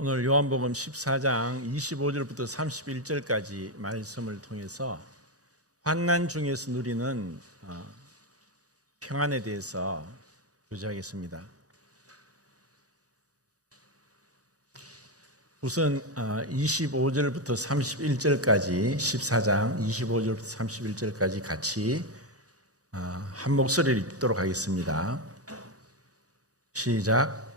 오늘 요한복음 14장 25절부터 31절까지 말씀을 통해서 환난 중에서 누리는 평안에 대해서 교제하겠습니다. 우선 25절부터 31절까지 14장 25절부터 31절까지 같이 한 목소리를 읽도록 하겠습니다. 시작.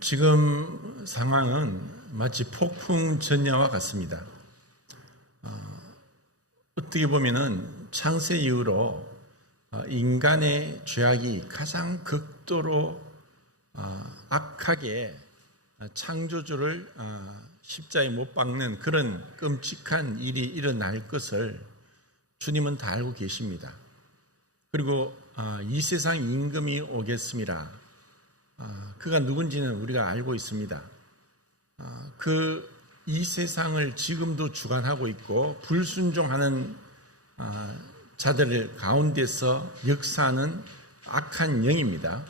지금 상황은 마치 폭풍 전야와 같습니다. 어떻게 보면은 창세 이후로 인간의 죄악이 가장 극도로 악하게 창조주를 십자가에 못 박는 그런 끔찍한 일이 일어날 것을 주님은 다 알고 계십니다. 그리고 이 세상 임금이 오겠습니다. 그가 누군지는 우리가 알고 있습니다. 이 세상을 지금도 주관하고 있고 불순종하는 자들 가운데서 역사하는 악한 영입니다.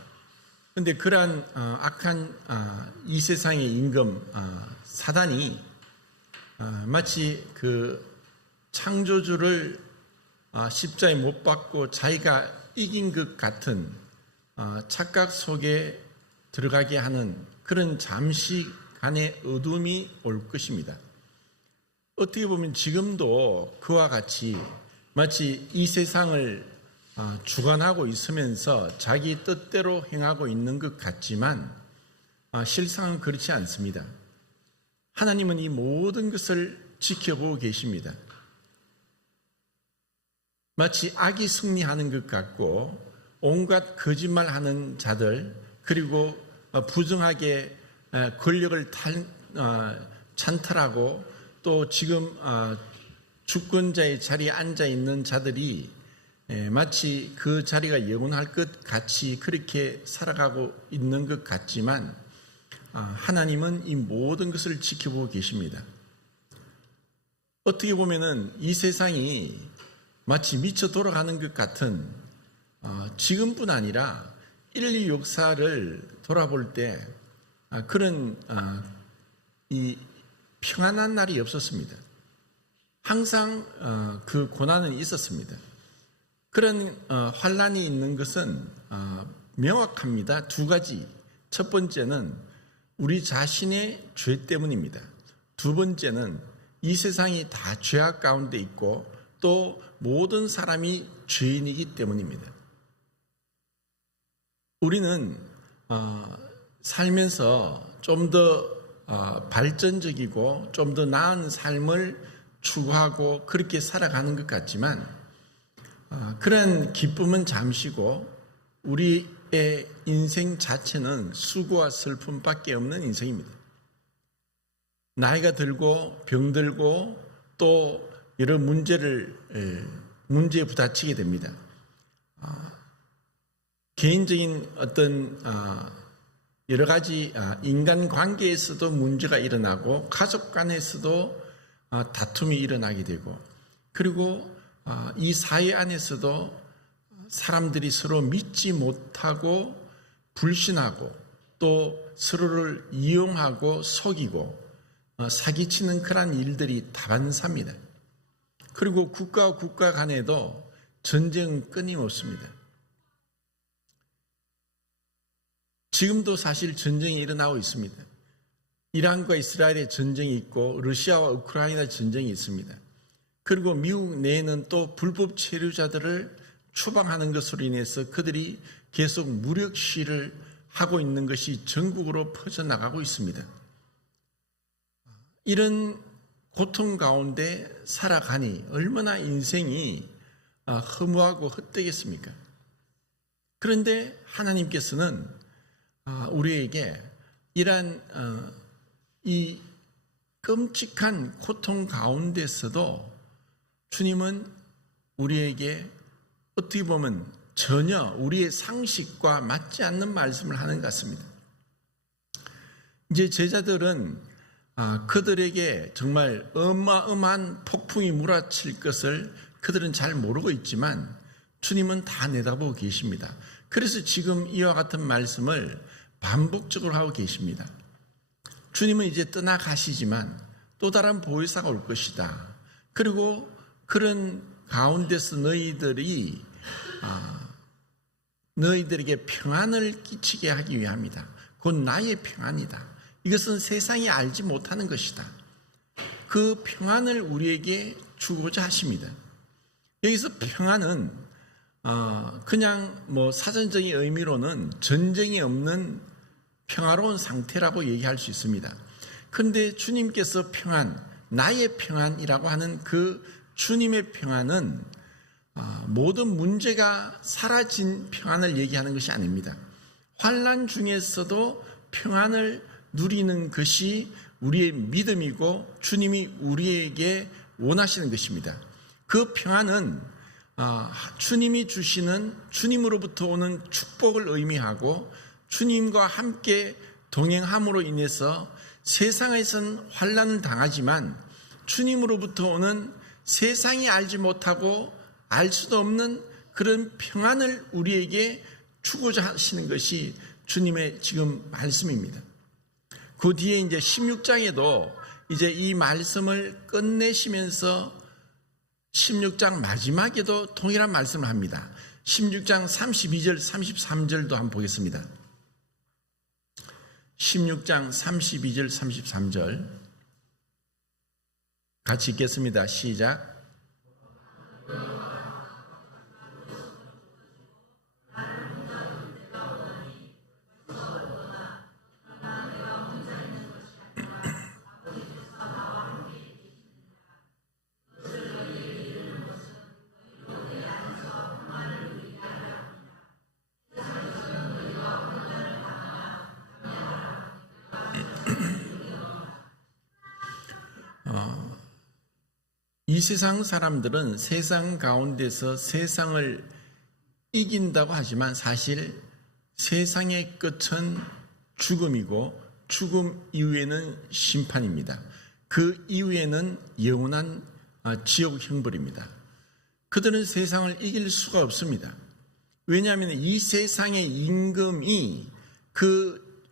그런데 그러한 악한 이 세상의 임금 사단이 마치 그 창조주를 십자가에 못 박고 자기가 이긴 것 같은 착각 속에 들어가게 하는 그런 잠시간의 어둠이 올 것입니다. 어떻게 보면 지금도 그와 같이 마치 이 세상을 주관하고 있으면서 자기 뜻대로 행하고 있는 것 같지만 실상은 그렇지 않습니다. 하나님은 이 모든 것을 지켜보고 계십니다. 마치 악이 승리하는 것 같고 온갖 거짓말하는 자들 그리고 부정하게 권력을 찬탈하고 또 지금 주권자의 자리에 앉아 있는 자들이 마치 그 자리가 영원할 것 같이 그렇게 살아가고 있는 것 같지만 하나님은 이 모든 것을 지켜보고 계십니다. 어떻게 보면은 이 세상이 마치 미쳐 돌아가는 것 같은 지금뿐 아니라 인류 역사를 돌아볼 때 그런 이 평안한 날이 없었습니다. 항상 그 고난은 있었습니다. 그런 환난이 있는 것은 명확합니다. 두 가지. 첫 번째는 우리 자신의 죄 때문입니다. 두 번째는 이 세상이 다 죄악 가운데 있고 또 모든 사람이 죄인이기 때문입니다. 우리는 살면서 좀 더 발전적이고 좀 더 나은 삶을 추구하고 그렇게 살아가는 것 같지만 그런 기쁨은 잠시고 우리의 인생 자체는 수고와 슬픔밖에 없는 인생입니다. 나이가 들고 병들고 또 여러 문제에 부딪히게 됩니다. 개인적인 어떤 여러 가지 인간관계에서도 문제가 일어나고 가족 간에서도 다툼이 일어나게 되고 그리고 이 사회 안에서도 사람들이 서로 믿지 못하고 불신하고 또 서로를 이용하고 속이고 사기치는 그러한 일들이 다반사입니다. 그리고 국가와 국가 간에도 전쟁은 끊임없습니다. 지금도 사실 전쟁이 일어나고 있습니다. 이란과 이스라엘의 전쟁이 있고 러시아와 우크라이나 전쟁이 있습니다. 그리고 미국 내에는 또 불법 체류자들을 추방하는 것으로 인해서 그들이 계속 무력 시위를 하고 있는 것이 전국으로 퍼져나가고 있습니다. 이런 고통 가운데 살아가니 얼마나 인생이 허무하고 헛되겠습니까? 그런데 하나님께서는 우리에게 이러한 이 끔찍한 고통 가운데서도 주님은 우리에게 어떻게 보면 전혀 우리의 상식과 맞지 않는 말씀을 하는 것 같습니다. 이제 제자들은 그들에게 정말 어마어마한 폭풍이 몰아칠 것을 그들은 잘 모르고 있지만 주님은 다 내다보고 계십니다. 그래서 지금 이와 같은 말씀을 반복적으로 하고 계십니다. 주님은 이제 떠나가시지만 또 다른 보혜사가 올 것이다. 그리고 그런 가운데서 너희들에게 평안을 끼치게 하기 위함이다. 곧 나의 평안이다. 이것은 세상이 알지 못하는 것이다. 그 평안을 우리에게 주고자 하십니다. 여기서 평안은 그냥 사전적인 의미로는 전쟁이 없는 평화로운 상태라고 얘기할 수 있습니다. 그런데 주님께서 평안, 나의 평안이라고 하는 그 주님의 평안은 모든 문제가 사라진 평안을 얘기하는 것이 아닙니다. 환난 중에서도 평안을 누리는 것이 우리의 믿음이고 주님이 우리에게 원하시는 것입니다. 그 평안은 주님이 주시는 주님으로부터 오는 축복을 의미하고 주님과 함께 동행함으로 인해서 세상에선 환난을 당하지만 주님으로부터 오는 세상이 알지 못하고 알 수도 없는 그런 평안을 우리에게 주고자 하시는 것이 주님의 지금 말씀입니다. 그 뒤에 이제 16장에도 이제 이 말씀을 끝내시면서 16장 마지막에도 동일한 말씀을 합니다. 16장 32절 33절도 한번 보겠습니다. 16장 32절 33절 같이 읽겠습니다. 시작. 이 세상 사람들은 세상 가운데서 세상을 이긴다고 하지만 사실 세상의 끝은 죽음이고 죽음 이후에는 심판입니다. 그 이후에는 영원한 지옥 형벌입니다. 그들은 세상을 이길 수가 없습니다. 왜냐하면 이 세상의 임금이 그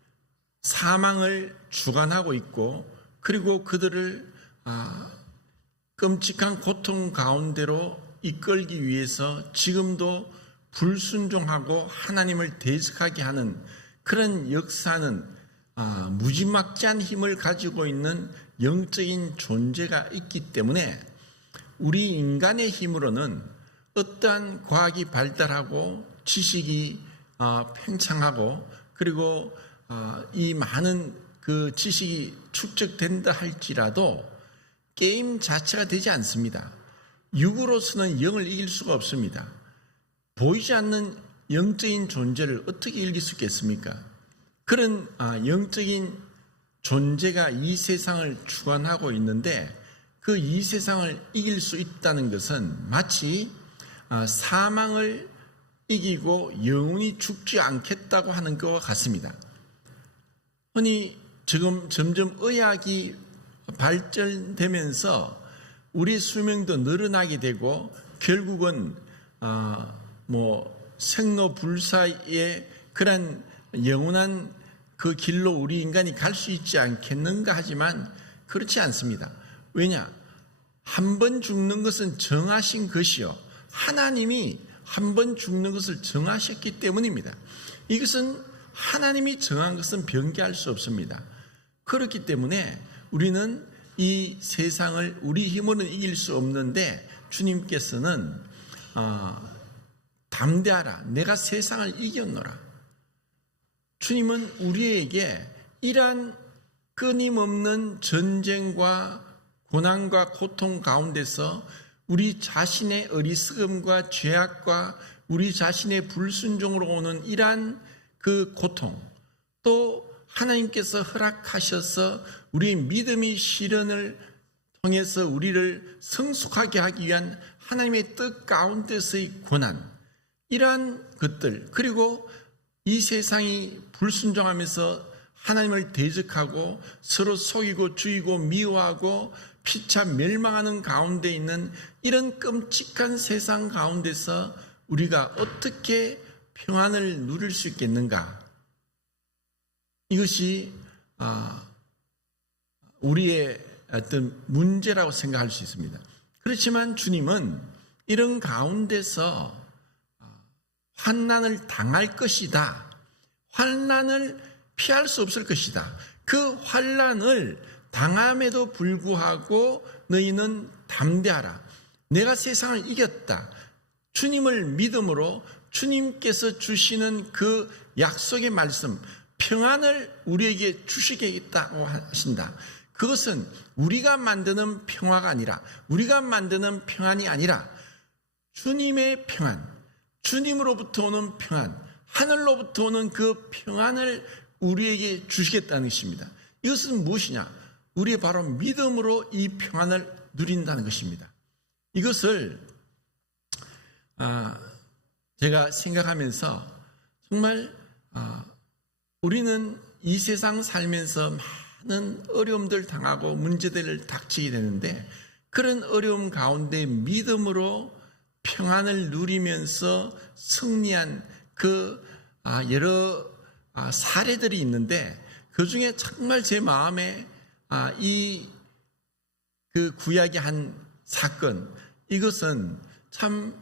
사망을 주관하고 있고 그리고 그들을 끔찍한 고통 가운데로 이끌기 위해서 지금도 불순종하고 하나님을 대적하게 하는 그런 역사는 무지막지한 힘을 가지고 있는 영적인 존재가 있기 때문에 우리 인간의 힘으로는 어떠한 과학이 발달하고 지식이 팽창하고 그리고 이 많은 그 지식이 축적된다 할지라도 게임 자체가 되지 않습니다. 육으로서는 영을 이길 수가 없습니다. 보이지 않는 영적인 존재를 어떻게 이길 수 있겠습니까? 그런 영적인 존재가 이 세상을 주관하고 있는데 그 이 세상을 이길 수 있다는 것은 마치 사망을 이기고 영원히 죽지 않겠다고 하는 것과 같습니다. 흔히 지금 점점 의학이 발전되면서 우리 수명도 늘어나게 되고 결국은 생로불사의 그런 영원한 그 길로 우리 인간이 갈 수 있지 않겠는가 하지만 그렇지 않습니다. 왜냐? 한 번 죽는 것은 정하신 것이요, 하나님이 한 번 죽는 것을 정하셨기 때문입니다. 이것은 하나님이 정한 것은 변개할 수 없습니다. 그렇기 때문에 우리는 이 세상을 우리 힘으로는 이길 수 없는데, 주님께서는 담대하라, 내가 세상을 이겼노라. 주님은 우리에게 이러한 끊임없는 전쟁과 고난과 고통 가운데서 우리 자신의 어리석음과 죄악과 우리 자신의 불순종으로 오는 이러한 그 고통, 또 하나님께서 허락하셔서 우리 믿음의 시련을 통해서 우리를 성숙하게 하기 위한 하나님의 뜻 가운데서의 고난, 이러한 것들, 그리고 이 세상이 불순종하면서 하나님을 대적하고 서로 속이고 죽이고 미워하고 피차 멸망하는 가운데 있는 이런 끔찍한 세상 가운데서 우리가 어떻게 평안을 누릴 수 있겠는가? 이것이 우리의 어떤 문제라고 생각할 수 있습니다. 그렇지만 주님은 이런 가운데서 환난을 당할 것이다, 환난을 피할 수 없을 것이다, 그 환난을 당함에도 불구하고 너희는 담대하라, 내가 세상을 이겼다, 주님을 믿음으로 주님께서 주시는 그 약속의 말씀, 평안을 우리에게 주시겠다고 하신다. 그것은 우리가 만드는 평화가 아니라, 우리가 만드는 평안이 아니라 주님의 평안, 주님으로부터 오는 평안, 하늘로부터 오는 그 평안을 우리에게 주시겠다는 것입니다. 이것은 무엇이냐? 우리의 바로 믿음으로 이 평안을 누린다는 것입니다. 이것을 제가 생각하면서 정말 우리는 이 세상 살면서 많은 어려움들 당하고 문제들을 닥치게 되는데, 그런 어려움 가운데 믿음으로 평안을 누리면서 승리한 그 여러 사례들이 있는데, 그 중에 정말 제 마음에 이 그 구약의 한 사건, 이것은 참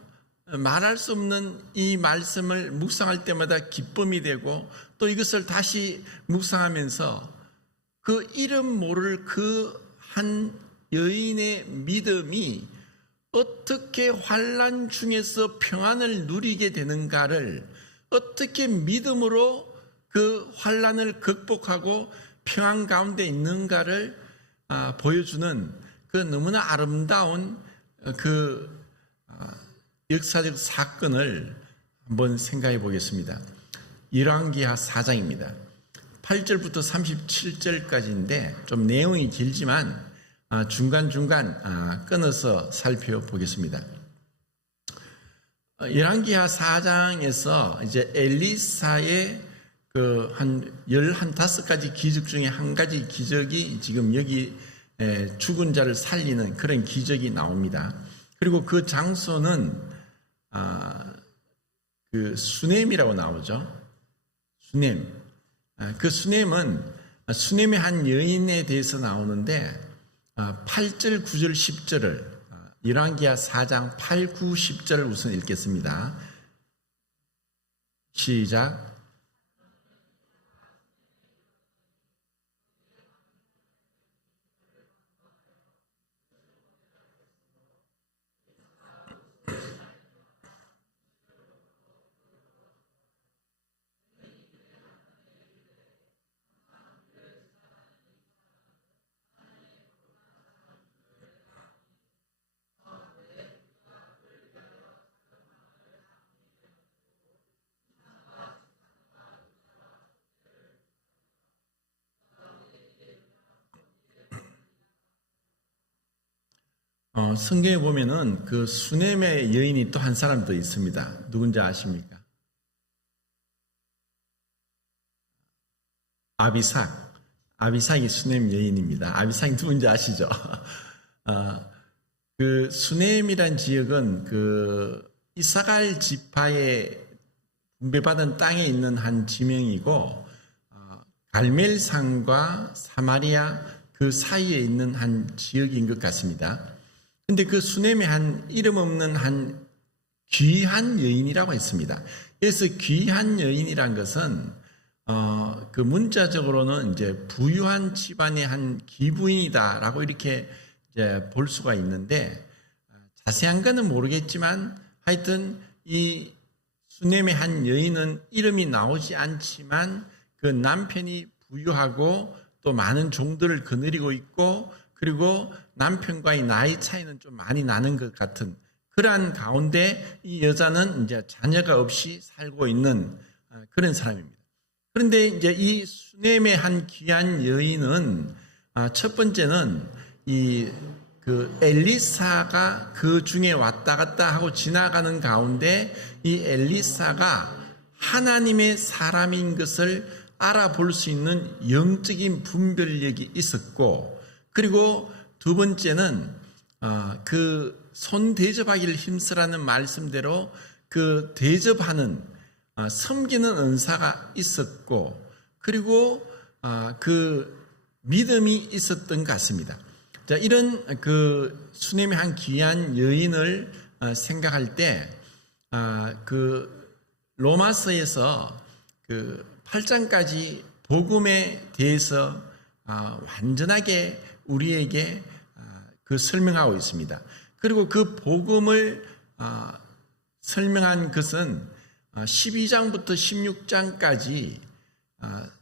말할 수 없는 이 말씀을 묵상할 때마다 기쁨이 되고, 또 이것을 다시 묵상하면서 그 이름 모를 그 한 여인의 믿음이 어떻게 환난 중에서 평안을 누리게 되는가를, 어떻게 믿음으로 그 환난을 극복하고 평안 가운데 있는가를 보여주는 그 너무나 아름다운 그 역사적 사건을 한번 생각해 보겠습니다. 열왕기하 4장입니다. 8절부터 37절까지인데 좀 내용이 길지만 중간중간 끊어서 살펴보겠습니다. 열왕기하 4장에서 이제 엘리사의 그 한 15가지 기적 중에 한 가지 기적이 지금 여기 죽은 자를 살리는 그런 기적이 나옵니다. 그리고 그 장소는 그 수넴이라고 나오죠. 수넴. 그 수넴은 수넴의 한 여인에 대해서 나오는데 8절, 9절, 10절을 열왕기하 4장 8, 9, 10절을 우선 읽겠습니다. 시작. 성경에 보면은 그 수넴의 여인이 또 한 사람 더 있습니다. 누군지 아십니까? 아비삭이 수넴 여인입니다. 아비삭이 누군지 아시죠? 그 수넴이란 지역은 그 이사갈 지파에 분배받은 땅에 있는 한 지명이고, 갈멜산과 사마리아 그 사이에 있는 한 지역인 것 같습니다. 근데 그 수넴에 한 이름 없는 한 귀한 여인이라고 했습니다. 그래서 귀한 여인이란 것은 그 문자적으로는 이제 부유한 집안의 한 기부인이다라고 이렇게 이제 볼 수가 있는데, 자세한 거는 모르겠지만 하여튼 이 수넴의 한 여인은 이름이 나오지 않지만 그 남편이 부유하고 또 많은 종들을 거느리고 있고, 그리고 남편과의 나이 차이는 좀 많이 나는 것 같은 그러한 가운데 이 여자는 이제 자녀가 없이 살고 있는 그런 사람입니다. 그런데 이제 이 수넴의 한 귀한 여인은 첫 번째는 그 엘리사가 그 중에 왔다 갔다 하고 지나가는 가운데 이 엘리사가 하나님의 사람인 것을 알아볼 수 있는 영적인 분별력이 있었고, 그리고 두 번째는 그 손 대접하기를 힘쓰라는 말씀대로 그 대접하는 섬기는 은사가 있었고, 그리고 그 믿음이 있었던 것 같습니다. 자, 이런 그 수넴의 한 귀한 여인을 생각할 때 그 로마서에서 그 8장까지 복음에 대해서 완전하게 우리에게 그 설명하고 있습니다. 그리고 그 복음을 설명한 것은 12장부터 16장까지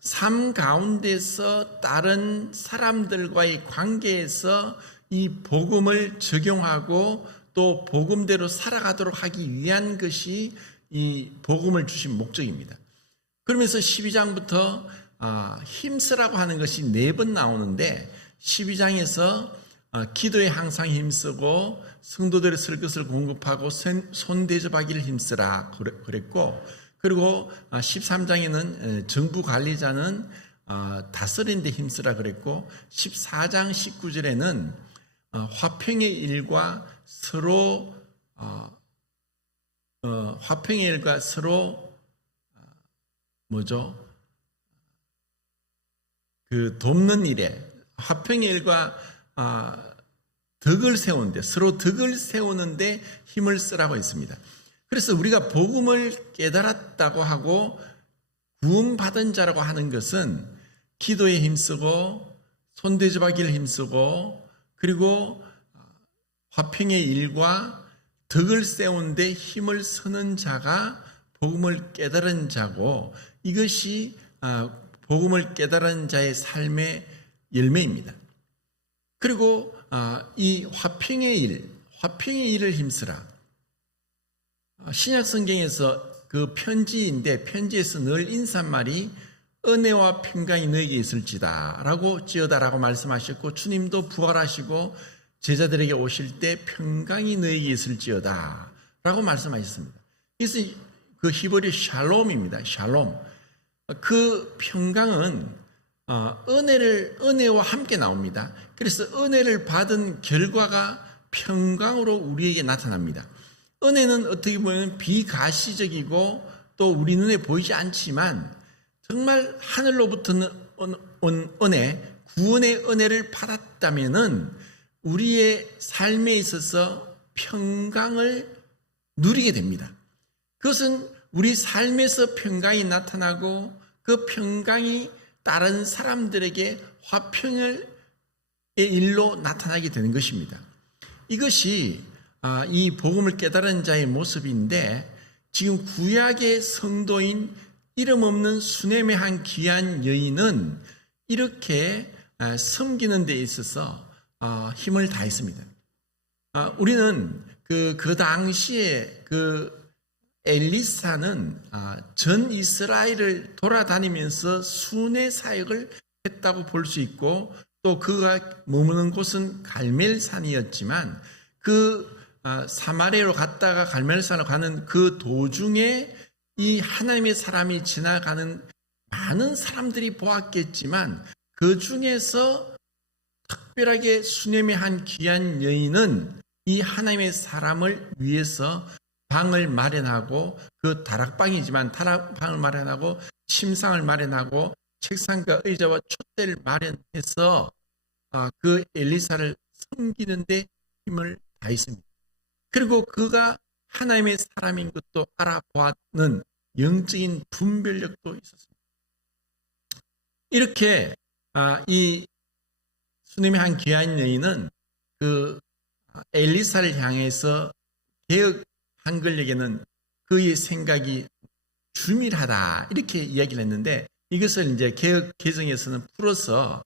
삶 가운데서 다른 사람들과의 관계에서 이 복음을 적용하고 또 복음대로 살아가도록 하기 위한 것이 이 복음을 주신 목적입니다. 그러면서 12장부터 힘쓰라고 하는 것이 4번 나오는데, 12장에서 기도에 항상 힘쓰고 성도들의 쓸 것을 공급하고 손 대접하기를 힘쓰라 그랬고, 그리고 13장에는 정부 관리자는 다스리는 데 힘쓰라 그랬고, 14장 19절에는 화평의 일과 서로 그 돕는 일에, 화평의 일과 덕을 세우는데, 서로 덕을 세우는데 힘을 쓰라고 했습니다. 그래서 우리가 복음을 깨달았다고 하고 구원받은 자라고 하는 것은 기도에 힘쓰고 손대접하기를 힘쓰고, 그리고 화평의 일과 덕을 세우는데 힘을 쓰는 자가 복음을 깨달은 자고, 이것이 복음을 깨달은 자의 삶의 열매입니다. 그리고 이 화평의 일을 힘쓰라. 신약 성경에서 그 편지인데, 편지에서 늘 인사말이 은혜와 평강이 너에게 있을지다 라고 지어다라고 말씀하셨고, 주님도 부활하시고 제자들에게 오실 때 평강이 너에게 있을지어다 라고 말씀하셨습니다. 그래서 그 히브리 샬롬입니다. 샬롬. 그 평강은 은혜와 함께 나옵니다. 그래서 은혜를 받은 결과가 평강으로 우리에게 나타납니다. 은혜는 어떻게 보면 비가시적이고 또 우리 눈에 보이지 않지만 정말 하늘로부터 온 은혜, 구원의 은혜를 받았다면은 우리의 삶에 있어서 평강을 누리게 됩니다. 그것은 우리 삶에서 평강이 나타나고 그 평강이 다른 사람들에게 화평의 일로 나타나게 되는 것입니다. 이것이 이 복음을 깨달은 자의 모습인데, 지금 구약의 성도인 이름 없는 수넴의 한 귀한 여인은 이렇게 섬기는 데 있어서 힘을 다했습니다. 우리는 그 당시에 그 엘리사는 전 이스라엘을 돌아다니면서 순회 사역을 했다고 볼 수 있고, 또 그가 머무는 곳은 갈멜산이었지만 그 사마리아로 갔다가 갈멜산으로 가는 그 도중에 이 하나님의 사람이 지나가는 많은 사람들이 보았겠지만, 그 중에서 특별하게 수넴의 한 귀한 여인은 이 하나님의 사람을 위해서 방을 마련하고, 그 다락방이지만 다락방을 마련하고 침상을 마련하고 책상과 의자와 촛대를 마련해서 그 엘리사를 섬기는데 힘을 다했습니다. 그리고 그가 하나님의 사람인 것도 알아보았는 영적인 분별력도 있었습니다. 이렇게 이 수님의 한 귀한 여인은 그 엘리사를 향해서 개역 한글역에는 그의 생각이 주밀하다 이렇게 이야기를 했는데, 이것을 이제 개역 개정에서는 풀어서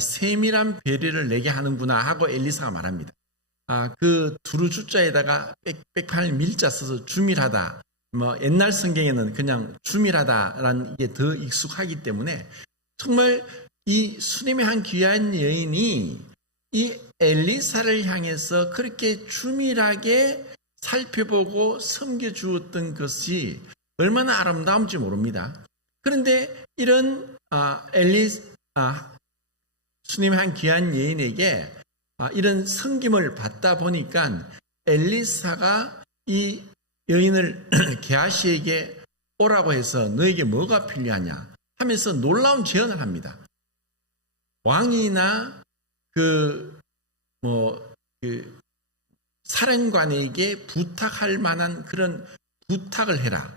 세밀한 배려를 내게 하는구나 하고 엘리사가 말합니다. 그 두루 주자에다가 빽빽할 밀자 써서 주밀하다. 뭐 옛날 성경에는 그냥 주밀하다라는 게 더 익숙하기 때문에 정말 이 수님의 한 귀한 여인이 이 엘리사를 향해서 그렇게 주밀하게 살펴보고 섬겨주었던 것이 얼마나 아름다운지 모릅니다. 그런데 이런 수님의 한 귀한 여인에게 이런 섬김을 받다 보니까 엘리사가 이 여인을 게하시에게 오라고 해서 너에게 뭐가 필요하냐 하면서 놀라운 제안을 합니다. 왕이나 사령관에게 부탁할 만한 그런 부탁을 해라.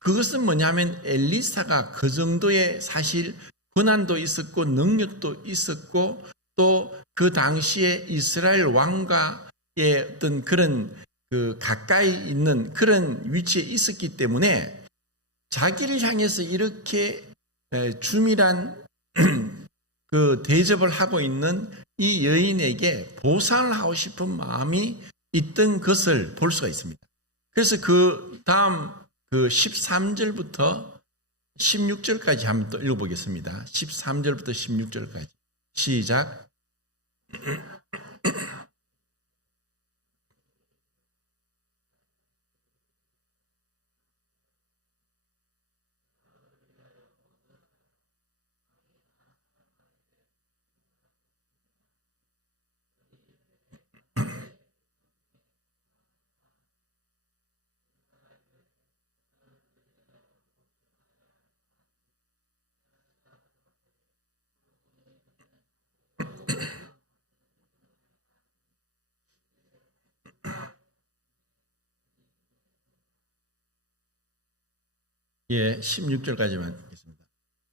그것은 뭐냐면 엘리사가 그 정도의 사실 권한도 있었고 능력도 있었고 또 그 당시에 이스라엘 왕과의 어떤 그런 가까이 있는 그런 위치에 있었기 때문에 자기를 향해서 이렇게 주밀한 그 대접을 하고 있는 이 여인에게 보상을 하고 싶은 마음이 있던 것을 볼 수가 있습니다. 그래서 그 다음 13절부터 16절까지 한번 또 읽어보겠습니다. 13절부터 16절까지 시작. 예, 16절까지만 읽겠습니다.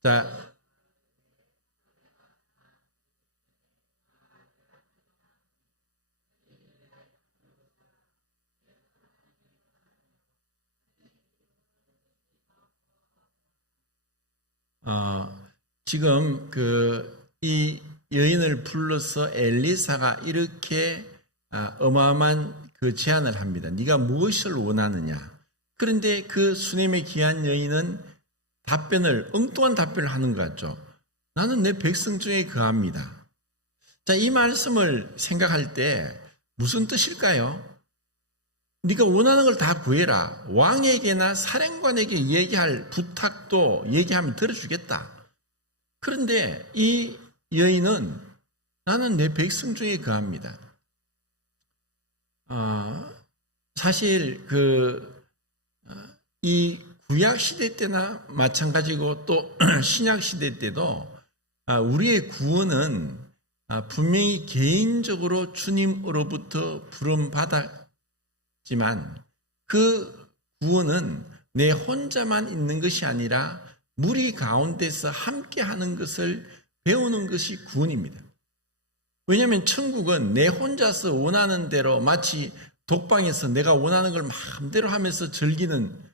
자, 지금 이 여인을 불러서 엘리사가 이렇게 어마어마한 그 제안을 합니다. 네가 무엇을 원하느냐? 그런데 그 수님의 귀한 여인은 엉뚱한 답변을 하는 것 같죠. 나는 내 백성 중에 거합니다. 자, 이 말씀을 생각할 때 무슨 뜻일까요? 네가 원하는 걸 다 구해라. 왕에게나 사령관에게 얘기할 부탁도 얘기하면 들어주겠다. 그런데 이 여인은 나는 내 백성 중에 거합니다. 사실 이 구약 시대 때나 마찬가지고 또 신약 시대 때도 우리의 구원은 분명히 개인적으로 주님으로부터 부름받았지만 그 구원은 내 혼자만 있는 것이 아니라 무리 가운데서 함께 하는 것을 배우는 것이 구원입니다. 왜냐하면 천국은 내 혼자서 원하는 대로 마치 독방에서 내가 원하는 걸 마음대로 하면서 즐기는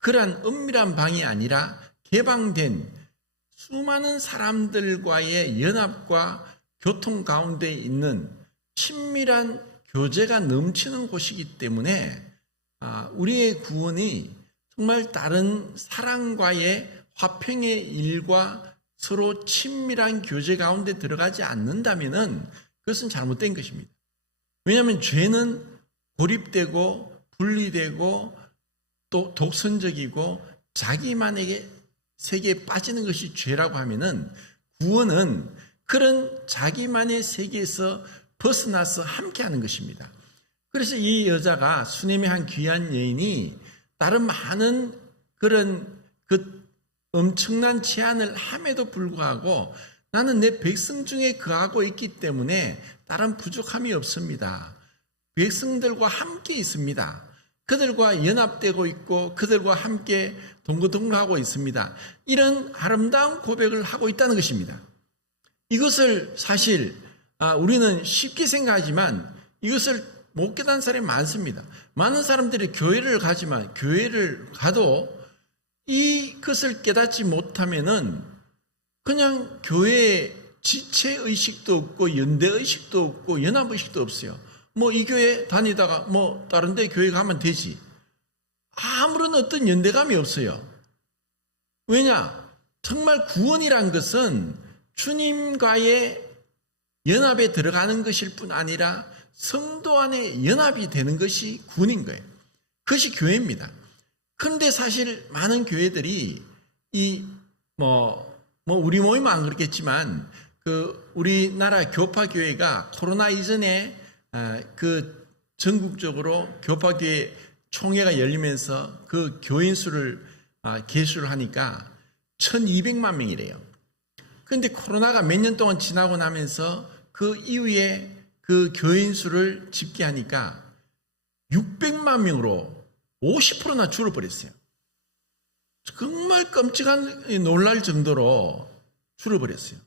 그러한 은밀한 방이 아니라 개방된 수많은 사람들과의 연합과 교통 가운데 있는 친밀한 교제가 넘치는 곳이기 때문에 우리의 구원이 정말 다른 사랑과의 화평의 일과 서로 친밀한 교제 가운데 들어가지 않는다면 그것은 잘못된 것입니다. 왜냐하면 죄는 고립되고 분리되고 또 독선적이고 자기만에게 세계에 빠지는 것이 죄라고 하면은 구원은 그런 자기만의 세계에서 벗어나서 함께하는 것입니다. 그래서 이 여자가 수님의 한 귀한 여인이 다른 많은 그런 엄청난 제한을 함에도 불구하고 나는 내 백성 중에 거하고 있기 때문에 다른 부족함이 없습니다. 백성들과 함께 있습니다. 그들과 연합되고 있고 그들과 함께 동거동거하고 있습니다. 이런 아름다운 고백을 하고 있다는 것입니다. 이것을 사실 우리는 쉽게 생각하지만 이것을 못 깨닫는 사람이 많습니다. 많은 사람들이 교회를 가지만 교회를 가도 이것을 깨닫지 못하면은 그냥 교회에 지체의식도 없고 연대의식도 없고 연합의식도 없어요. 뭐 이 교회 다니다가 뭐 다른 데 교회 가면 되지. 아무런 어떤 연대감이 없어요. 왜냐? 정말 구원이란 것은 주님과의 연합에 들어가는 것일 뿐 아니라 성도 안에 연합이 되는 것이 구원인 거예요. 그것이 교회입니다. 그런데 사실 많은 교회들이 우리 모임은 안 그렇겠지만 우리나라 교파교회가 코로나 이전에 전국적으로 교파교회 총회가 열리면서 그 교인 수를 계수를 하니까 1200만 명이래요. 그런데 코로나가 몇 년 동안 지나고 나면서 그 이후에 그 교인 수를 집계하니까 600만 명으로 50%나 줄어버렸어요. 정말 끔찍한 놀랄 정도로 줄어버렸어요.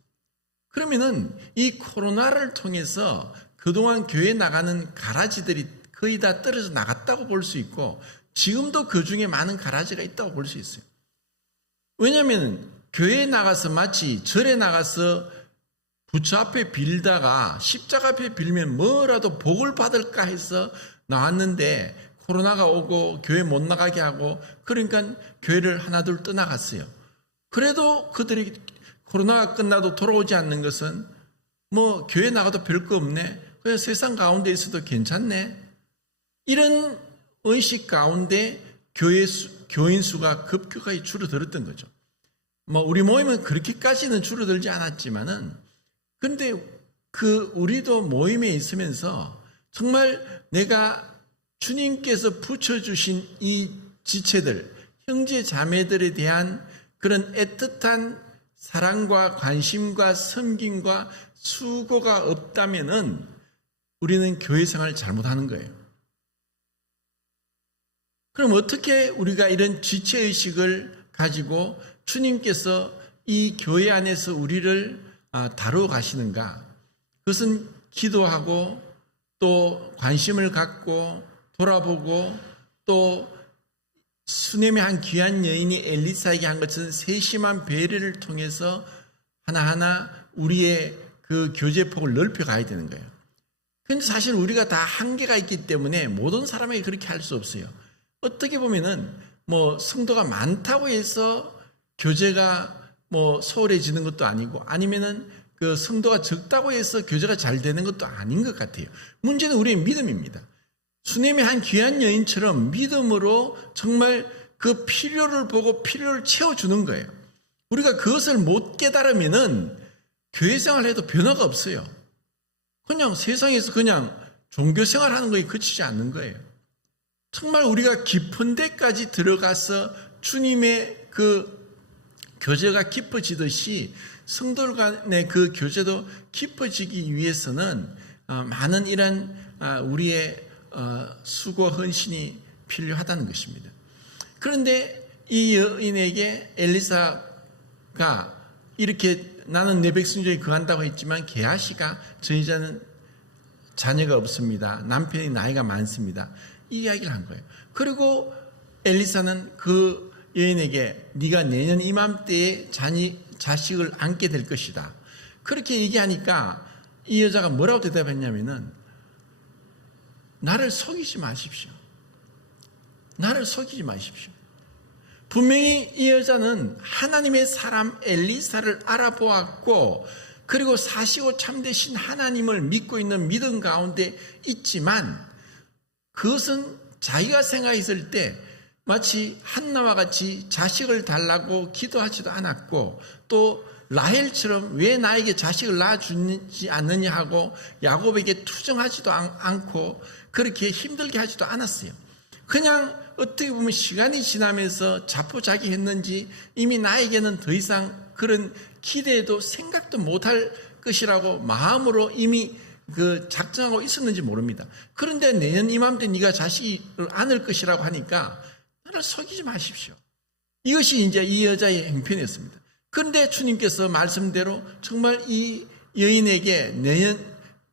그러면은 이 코로나를 통해서 그동안 교회 나가는 가라지들이 거의 다 떨어져 나갔다고 볼 수 있고 지금도 그 중에 많은 가라지가 있다고 볼 수 있어요. 왜냐하면 교회에 나가서 마치 절에 나가서 부처 앞에 빌다가 십자가 앞에 빌면 뭐라도 복을 받을까 해서 나왔는데 코로나가 오고 교회 못 나가게 하고 그러니까 교회를 하나둘 떠나갔어요. 그래도 그들이 코로나가 끝나도 돌아오지 않는 것은 뭐 교회 나가도 별거 없네. 그냥 세상 가운데 있어도 괜찮네. 이런 의식 가운데 교인 수가 급격하게 줄어들었던 거죠. 뭐 우리 모임은 그렇게까지는 줄어들지 않았지만은 근데 우리도 모임에 있으면서 정말 내가 주님께서 붙여주신 이 지체들, 형제 자매들에 대한 그런 애틋한 사랑과 관심과 섬김과 수고가 없다면은 우리는 교회 생활을 잘못하는 거예요. 그럼 어떻게 우리가 이런 지체의식을 가지고 주님께서 이 교회 안에서 우리를 다루어 가시는가? 그것은 기도하고 또 관심을 갖고 돌아보고 또 수넴의 한 귀한 여인이 엘리사에게 한 것은 세심한 배려를 통해서 하나하나 우리의 그 교제폭을 넓혀가야 되는 거예요. 그런데 사실 우리가 다 한계가 있기 때문에 모든 사람에게 그렇게 할 수 없어요. 어떻게 보면은 뭐 성도가 많다고 해서 교제가 뭐 소홀해지는 것도 아니고 아니면은 그 성도가 적다고 해서 교제가 잘 되는 것도 아닌 것 같아요. 문제는 우리의 믿음입니다. 수넴의 한 귀한 여인처럼 믿음으로 정말 그 필요를 보고 필요를 채워주는 거예요. 우리가 그것을 못 깨달으면은 교회 생활해도 변화가 없어요. 그냥 세상에서 그냥 종교 생활하는 거에 그치지 않는 거예요. 정말 우리가 깊은 데까지 들어가서 주님의 그 교제가 깊어지듯이 성도들 간의 그 교제도 깊어지기 위해서는 많은 이런 우리의 수고 헌신이 필요하다는 것입니다. 그런데 이 여인에게 엘리사가 이렇게 나는 내 백성 중에 거한다고 했지만 게하시가 저 여자는 자녀가 없습니다. 남편이 나이가 많습니다. 이 이야기를 한 거예요. 그리고 엘리사는 그 여인에게 네가 내년 이맘때에 자식을 안게 될 것이다. 그렇게 얘기하니까 이 여자가 뭐라고 대답했냐면은 나를 속이지 마십시오. 나를 속이지 마십시오. 분명히 이 여자는 하나님의 사람 엘리사를 알아보았고 그리고 사시고 참되신 하나님을 믿고 있는 믿음 가운데 있지만 그것은 자기가 생각했을 때 마치 한나와 같이 자식을 달라고 기도하지도 않았고 또 라헬처럼 왜 나에게 자식을 낳아주지 않느냐 하고 야곱에게 투정하지도 않고 그렇게 힘들게 하지도 않았어요. 그냥 어떻게 보면 시간이 지나면서 자포자기했는지 이미 나에게는 더 이상 그런 기대도 생각도 못할 것이라고 마음으로 이미 작정하고 있었는지 모릅니다. 그런데 내년 이맘때 네가 자식을 안을 것이라고 하니까 나를 속이지 마십시오. 이것이 이제 이 여자의 행편이었습니다. 그런데 주님께서 말씀대로 정말 이 여인에게 내년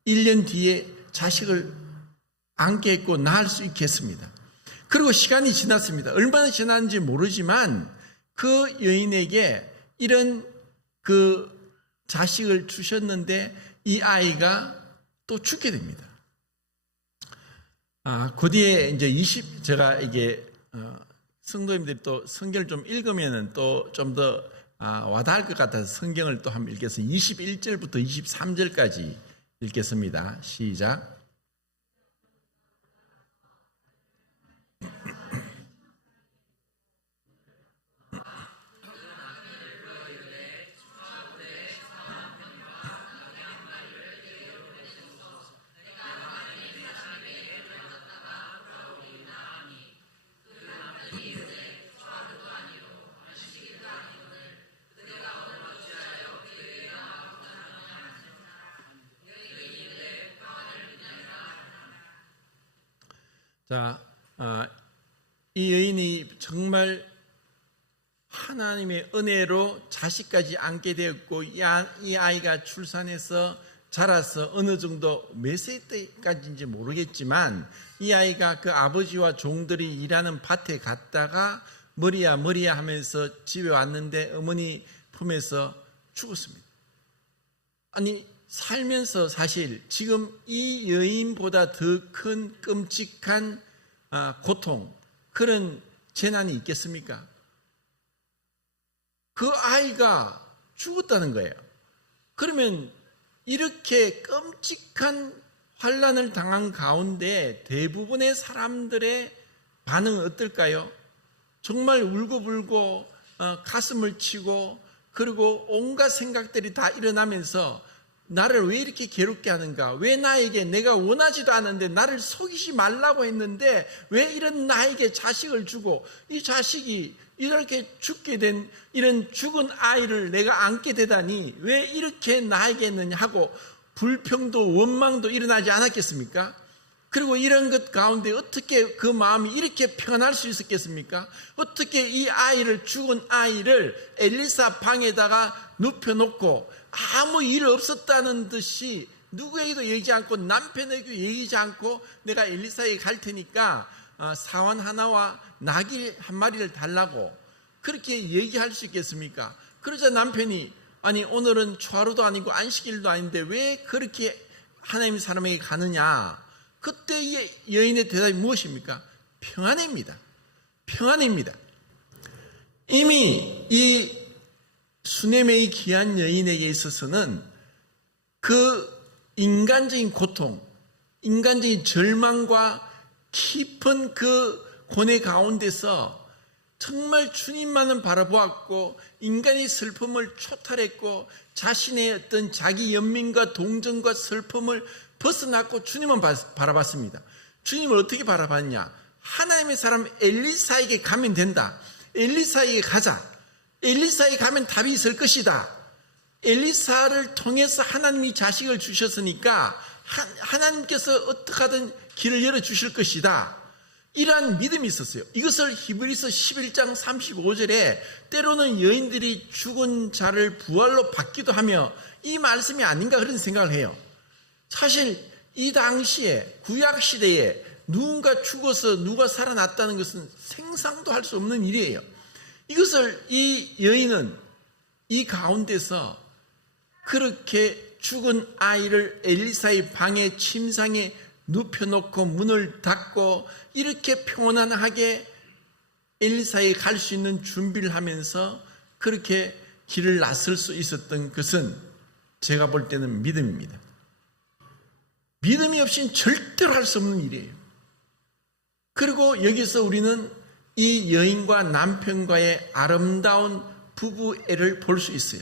1년 뒤에 자식을 안게 했고 낳을 수 있겠습니다. 그리고 시간이 지났습니다. 얼마나 지났는지 모르지만 그 여인에게 이런 자식을 주셨는데 이 아이가 또 죽게 됩니다. 그 뒤에 이제 제가 이게 성도님들이 또 성경을 좀 읽으면은 또 좀 더 와닿을 것 같아서 성경을 또 한번 읽겠습니다. 21절부터 23절까지 읽겠습니다. 시작. 자, 이 여인이 정말 하나님의 은혜로 자식까지 안게 되었고 이 아이가 출산해서 자라서 어느 정도 몇 세 때까지인지 모르겠지만 이 아이가 그 아버지와 종들이 일하는 밭에 갔다가 머리야 하면서 집에 왔는데 어머니 품에서 죽었습니다. 아니 살면서 사실 지금 이 여인보다 더 큰 끔찍한 고통, 그런 재난이 있겠습니까? 그 아이가 죽었다는 거예요. 그러면 이렇게 끔찍한 환난을 당한 가운데 대부분의 사람들의 반응은 어떨까요? 정말 울고불고 가슴을 치고 그리고 온갖 생각들이 다 일어나면서 나를 왜 이렇게 괴롭게 하는가? 왜 나에게 내가 원하지도 않은데 나를 속이지 말라고 했는데 왜 이런 나에게 자식을 주고 이 자식이 이렇게 죽게 된 이런 죽은 아이를 내가 안게 되다니 왜 이렇게 나에게 했느냐 하고 불평도 원망도 일어나지 않았겠습니까? 그리고 이런 것 가운데 어떻게 그 마음이 이렇게 편할 수 있었겠습니까? 어떻게 이 아이를 죽은 아이를 엘리사 방에다가 눕혀놓고 아무 일 없었다는 듯이 누구에게도 얘기하지 않고 남편에게도 얘기하지 않고 내가 엘리사에게 갈 테니까 사원 하나와 나귀 한 마리를 달라고 그렇게 얘기할 수 있겠습니까? 그러자 남편이 아니 오늘은 초하루도 아니고 안식일도 아닌데 왜 그렇게 하나님 사람에게 가느냐? 그때 이 여인의 대답이 무엇입니까? 평안입니다. 평안입니다. 이미 이 수네메의 귀한 여인에게 있어서는 그 인간적인 고통, 인간적인 절망과 깊은 그 고뇌 가운데서 정말 주님만은 바라보았고 인간의 슬픔을 초탈했고 자신의 어떤 자기 연민과 동정과 슬픔을 벗어났고 주님은 바라봤습니다. 주님을 어떻게 바라봤냐? 하나님의 사람 엘리사에게 가면 된다. 엘리사에게 가자. 엘리사에 가면 답이 있을 것이다. 엘리사를 통해서 하나님이 자식을 주셨으니까 하나님께서 어떻게 하든 길을 열어주실 것이다. 이러한 믿음이 있었어요. 이것을 히브리서 11장 35절에 때로는 여인들이 죽은 자를 부활로 받기도 하며 이 말씀이 아닌가 그런 생각을 해요. 사실 이 당시에 구약시대에 누군가 죽어서 누가 살아났다는 것은 생상도 할 수 없는 일이에요. 이것을 이 여인은 이 가운데서 그렇게 죽은 아이를 엘리사의 방에 침상에 눕혀놓고 문을 닫고 이렇게 평온하게 엘리사에 갈 수 있는 준비를 하면서 그렇게 길을 나설 수 있었던 것은 제가 볼 때는 믿음입니다. 믿음이 없이는 절대로 할 수 없는 일이에요. 그리고 여기서 우리는 이 여인과 남편과의 아름다운 부부애를 볼 수 있어요.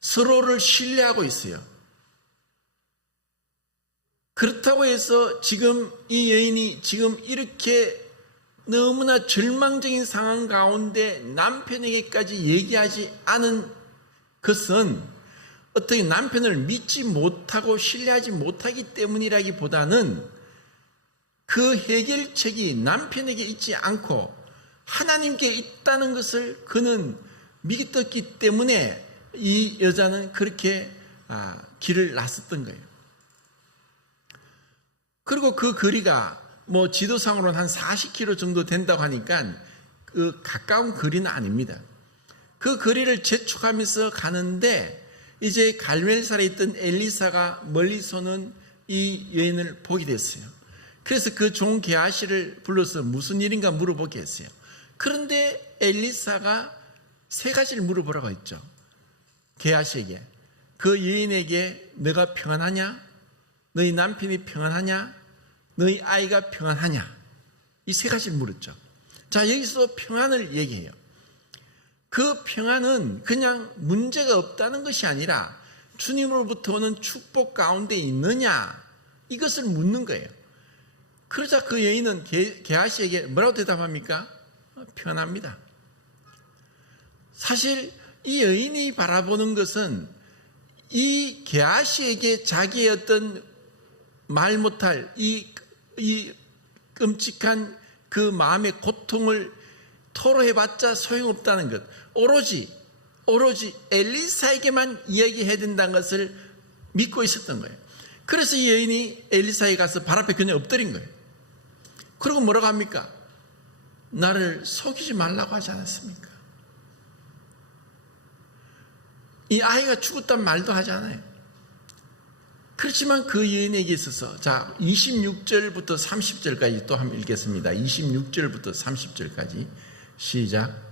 서로를 신뢰하고 있어요. 그렇다고 해서 지금 이 여인이 지금 이렇게 너무나 절망적인 상황 가운데 남편에게까지 얘기하지 않은 것은 어떻게 남편을 믿지 못하고 신뢰하지 못하기 때문이라기보다는 그 해결책이 남편에게 있지 않고 하나님께 있다는 것을 그는 믿었기 때문에 이 여자는 그렇게 길을 나섰던 거예요. 그리고 그 거리가 뭐 지도상으로는 한 40km 정도 된다고 하니까 그 가까운 거리는 아닙니다. 그 거리를 재촉하면서 가는데 이제 갈멜살에 있던 엘리사가 멀리서는 이 여인을 보게 됐어요. 그래서 그 종 게하시를 불러서 무슨 일인가 물어보게 했어요. 그런데 엘리사가 세 가지를 물어보라고 했죠. 게하시에게, 그 여인에게 너가 평안하냐? 너희 남편이 평안하냐? 너희 아이가 평안하냐? 이 세 가지를 물었죠. 자, 여기서 평안을 얘기해요. 그 평안은 그냥 문제가 없다는 것이 아니라 주님으로부터 오는 축복 가운데 있느냐, 이것을 묻는 거예요. 그러자 그 여인은 게하시에게 뭐라고 대답합니까? 평안합니다. 사실 이 여인이 바라보는 것은 이 게하시에게 자기의 어떤 말 못할 이 끔찍한 그 마음의 고통을 토로해봤자 소용없다는 것, 오로지 엘리사에게만 이야기해야 된다는 것을 믿고 있었던 거예요. 그래서 이 여인이 엘리사에 가서 발 앞에 그냥 엎드린 거예요. 그리고 뭐라고 합니까? 나를 속이지 말라고 하지 않았습니까? 이 아이가 죽었단 말도 하지 않아요. 그렇지만 그 여인에게 있어서, 자, 26절부터 30절까지 또 한번 읽겠습니다. 26절부터 30절까지 시작.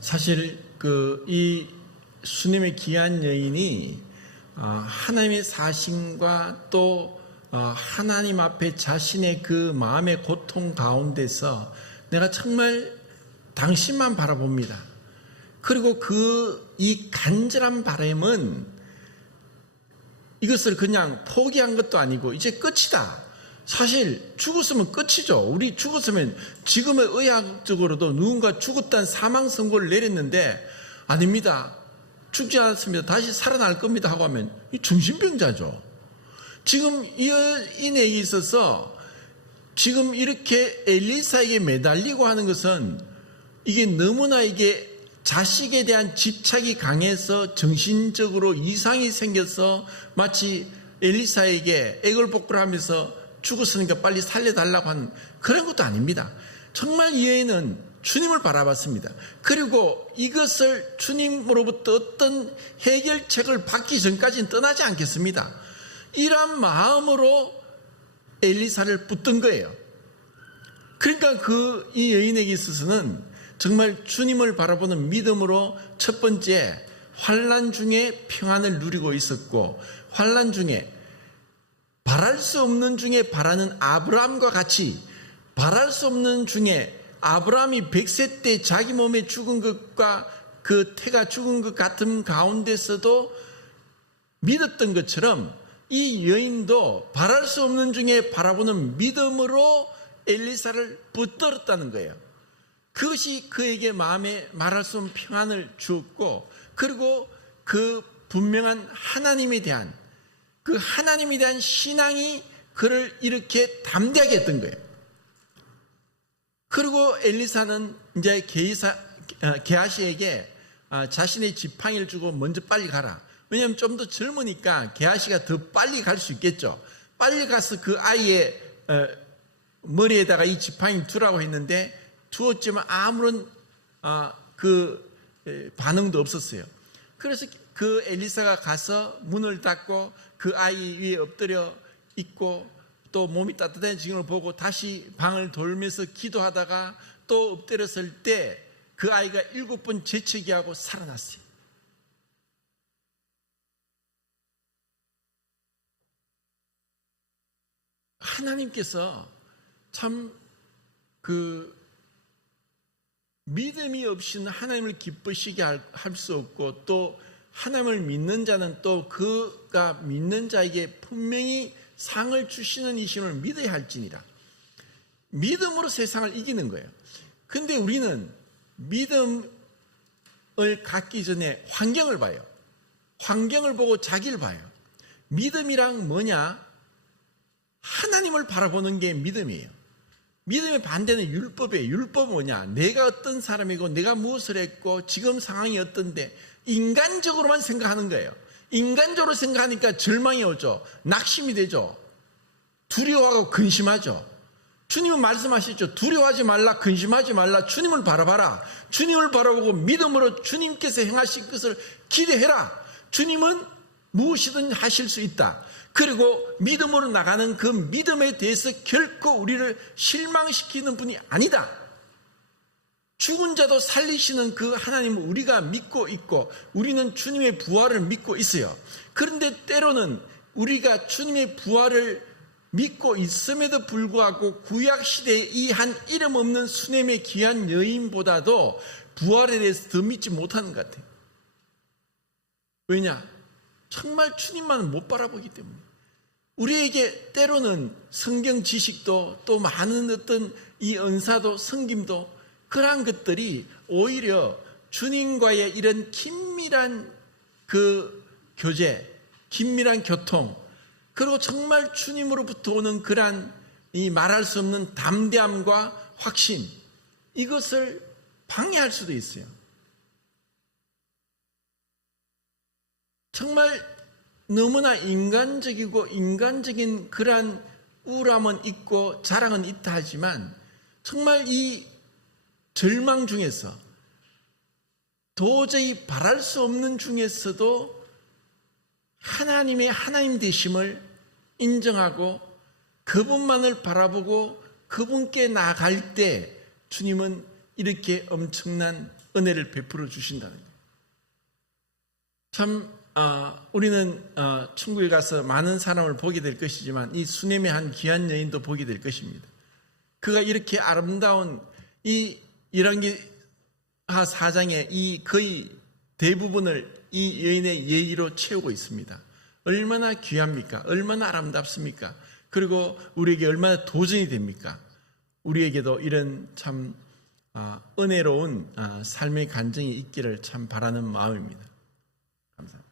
사실 이 수님의 귀한 여인이 하나님의 사심과 또 하나님 앞에 자신의 그 마음의 고통 가운데서 내가 정말 당신만 바라봅니다. 그리고 이 간절한 바람은 이것을 그냥 포기한 것도 아니고 이제 끝이다. 사실 죽었으면 끝이죠. 우리 죽었으면 지금의 의학적으로도 누군가 죽었다는 사망 선고를 내렸는데 아닙니다. 죽지 않았습니다. 다시 살아날 겁니다 하고 하면 이 정신병자죠. 지금 이 여인에게 있어서 지금 이렇게 엘리사에게 매달리고 하는 것은 이게 너무나 이게 자식에 대한 집착이 강해서 정신적으로 이상이 생겨서 마치 엘리사에게 애걸복걸하면서 죽었으니까 빨리 살려달라고 하는 그런 것도 아닙니다. 정말 이 여인은 주님을 바라봤습니다. 그리고 이것을 주님으로부터 어떤 해결책을 받기 전까지는 떠나지 않겠습니다. 이러한 마음으로 엘리사를 붙든 거예요. 그러니까 이 여인에게 있어서는 정말 주님을 바라보는 믿음으로 첫 번째 환난 중에 평안을 누리고 있었고, 환난 중에 바랄 수 없는 중에 바라는 아브라함과 같이 바랄 수 없는 중에 아브라함이 100세 때 자기 몸에 죽은 것과 그 태가 죽은 것 같은 가운데서도 믿었던 것처럼 이 여인도 바랄 수 없는 중에 바라보는 믿음으로 엘리사를 붙들었다는 거예요. 그것이 그에게 마음에 말할 수 없는 평안을 주었고, 그리고 그 분명한 하나님에 대한 신앙이 그를 이렇게 담대하게 했던 거예요. 그리고 엘리사는 이제 게하시에게 자신의 지팡이를 주고 먼저 빨리 가라. 왜냐하면 좀 더 젊으니까 게하시가 더 빨리 갈 수 있겠죠. 빨리 가서 그 아이의 머리에다가 이 지팡이 두라고 했는데 두었지만 아무런 그 반응도 없었어요. 그래서 그 엘리사가 가서 문을 닫고 그 아이 위에 엎드려 있고 또 몸이 따뜻해지는 걸 보고 다시 방을 돌면서 기도하다가 또 엎드렸을 때 그 아이가 7번 재채기 하고 살아났어요. 하나님께서 참 그 믿음이 없이는 하나님을 기쁘시게 할 수 없고, 또 하나님을 믿는 자는 또 그가 믿는 자에게 분명히 상을 주시는 이심을 믿어야 할지니라. 믿음으로 세상을 이기는 거예요. 근데 우리는 믿음을 갖기 전에 환경을 봐요. 환경을 보고 자기를 봐요. 믿음이란 뭐냐? 하나님을 바라보는 게 믿음이에요. 믿음의 반대는 율법이에요. 율법은 뭐냐? 내가 어떤 사람이고 내가 무엇을 했고 지금 상황이 어떤데 인간적으로만 생각하는 거예요. 인간적으로 생각하니까 절망이 오죠. 낙심이 되죠. 두려워하고 근심하죠. 주님은 말씀하시죠. 두려워하지 말라, 근심하지 말라, 주님을 바라봐라. 주님을 바라보고 믿음으로 주님께서 행하실 것을 기대해라. 주님은 무엇이든 하실 수 있다. 그리고 믿음으로 나가는 그 믿음에 대해서 결코 우리를 실망시키는 분이 아니다. 죽은 자도 살리시는 그 하나님을 우리가 믿고 있고 우리는 주님의 부활을 믿고 있어요. 그런데 때로는 우리가 주님의 부활을 믿고 있음에도 불구하고 구약시대에 이 한 이름 없는 수넴의 귀한 여인보다도 부활에 대해서 더 믿지 못하는 것 같아요. 왜냐? 정말 주님만은 못 바라보기 때문에. 우리에게 때로는 성경 지식도 또 많은 어떤 이 은사도 섬김도 그러한 것들이 오히려 주님과의 이런 긴밀한 그 교제, 긴밀한 교통, 그리고 정말 주님으로부터 오는 그러한 이 말할 수 없는 담대함과 확신, 이것을 방해할 수도 있어요. 정말 너무나 인간적이고 인간적인 그러한 우울함은 있고 자랑은 있다 하지만 정말 이 절망 중에서 도저히 바랄 수 없는 중에서도 하나님의 하나님 되심을 인정하고 그분만을 바라보고 그분께 나아갈 때 주님은 이렇게 엄청난 은혜를 베풀어 주신다는 거예요. 참 우리는 천국에 가서 많은 사람을 보게 될 것이지만 이 수넴의 한 귀한 여인도 보게 될 것입니다. 그가 이렇게 아름다운 이 열왕기하 4장의 이 거의 대부분을 이 여인의 예의로 채우고 있습니다. 얼마나 귀합니까? 얼마나 아름답습니까? 그리고 우리에게 얼마나 도전이 됩니까? 우리에게도 이런 참 은혜로운 삶의 간증이 있기를 참 바라는 마음입니다. 감사합니다.